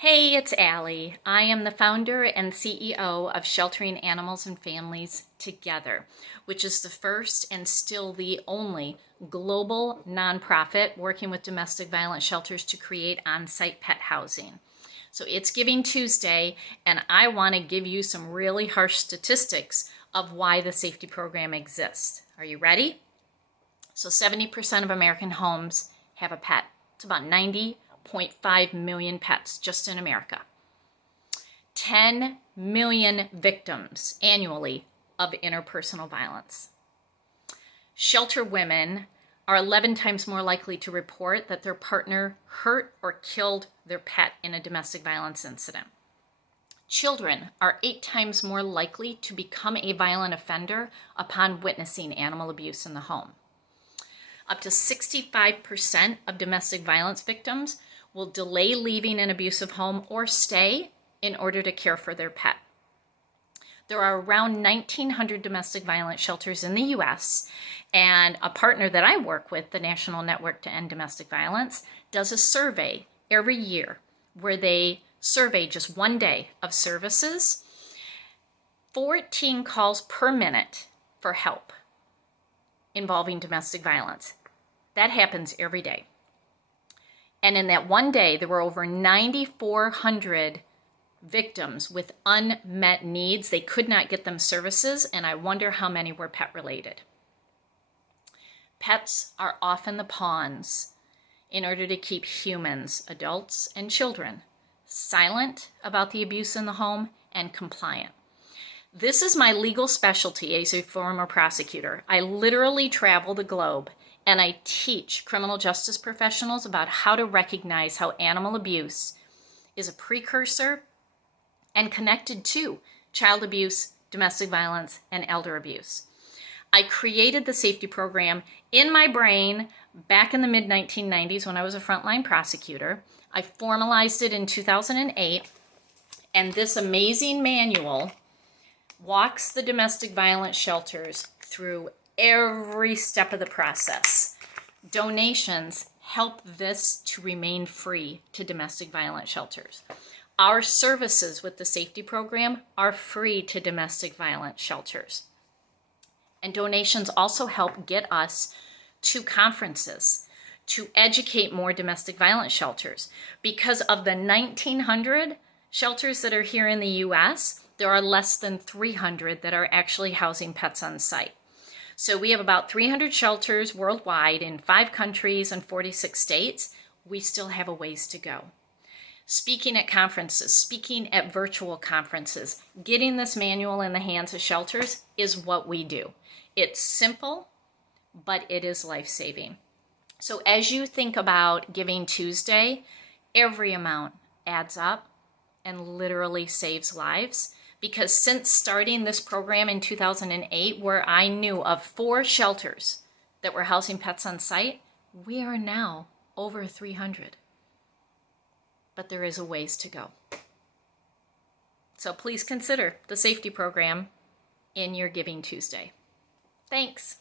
Hey, it's Allie. I am the founder and CEO of Sheltering Animals and Families Together, which is the first and still the only global nonprofit working with domestic violence shelters to create on-site pet housing. So it's Giving Tuesday, and I want to give you some really harsh statistics of why the SAF-T program exists. Are you ready? So 70% of American homes have a pet. It's about 90.5 million pets just in America. 10 million victims annually of interpersonal violence. Shelter women are 11 times more likely to report that their partner hurt or killed their pet in a domestic violence incident. Children are 8 times more likely to become a violent offender upon witnessing animal abuse in the home. Up to 65% of domestic violence victims will delay leaving an abusive home or stay in order to care for their pet. There are around 1,900 domestic violence shelters in the U.S., and a partner that I work with, the National Network to End Domestic Violence, does a survey every year where they survey just one day of services, 14 calls per minute for help involving domestic violence. That happens every day. And in that one day, there were over 9,400 victims with unmet needs. They could not get them services, and I wonder how many were pet related. Pets are often the pawns in order to keep humans, adults and children, silent about the abuse in the home and compliant. This is my legal specialty as a former prosecutor. I literally travel the globe and I teach criminal justice professionals about how to recognize how animal abuse is a precursor and connected to child abuse, domestic violence, and elder abuse. I created the SAF-T program in my brain back in the mid-1990s when I was a frontline prosecutor. I formalized it in 2008, and this amazing manual walks the domestic violence shelters through every step of the process. Donations help this to remain free to domestic violence shelters. Our services with the SAF-T program are free to domestic violence shelters. And donations also help get us to conferences to educate more domestic violence shelters. Because of the 1,900 shelters that are here in the U.S., there are less than 300 that are actually housing pets on site. So we have about 300 shelters worldwide in 5 countries and 46 states. We still have a ways to go. Speaking at conferences, speaking at virtual conferences, getting this manual in the hands of shelters is what we do. It's simple, but it is life-saving. So as you think about Giving Tuesday, every amount adds up and literally saves lives. Because since starting this program in 2008, where I knew of 4 shelters that were housing pets on site, we are now over 300. But there is a ways to go. So please consider the SAF-T program in your Giving Tuesday. Thanks.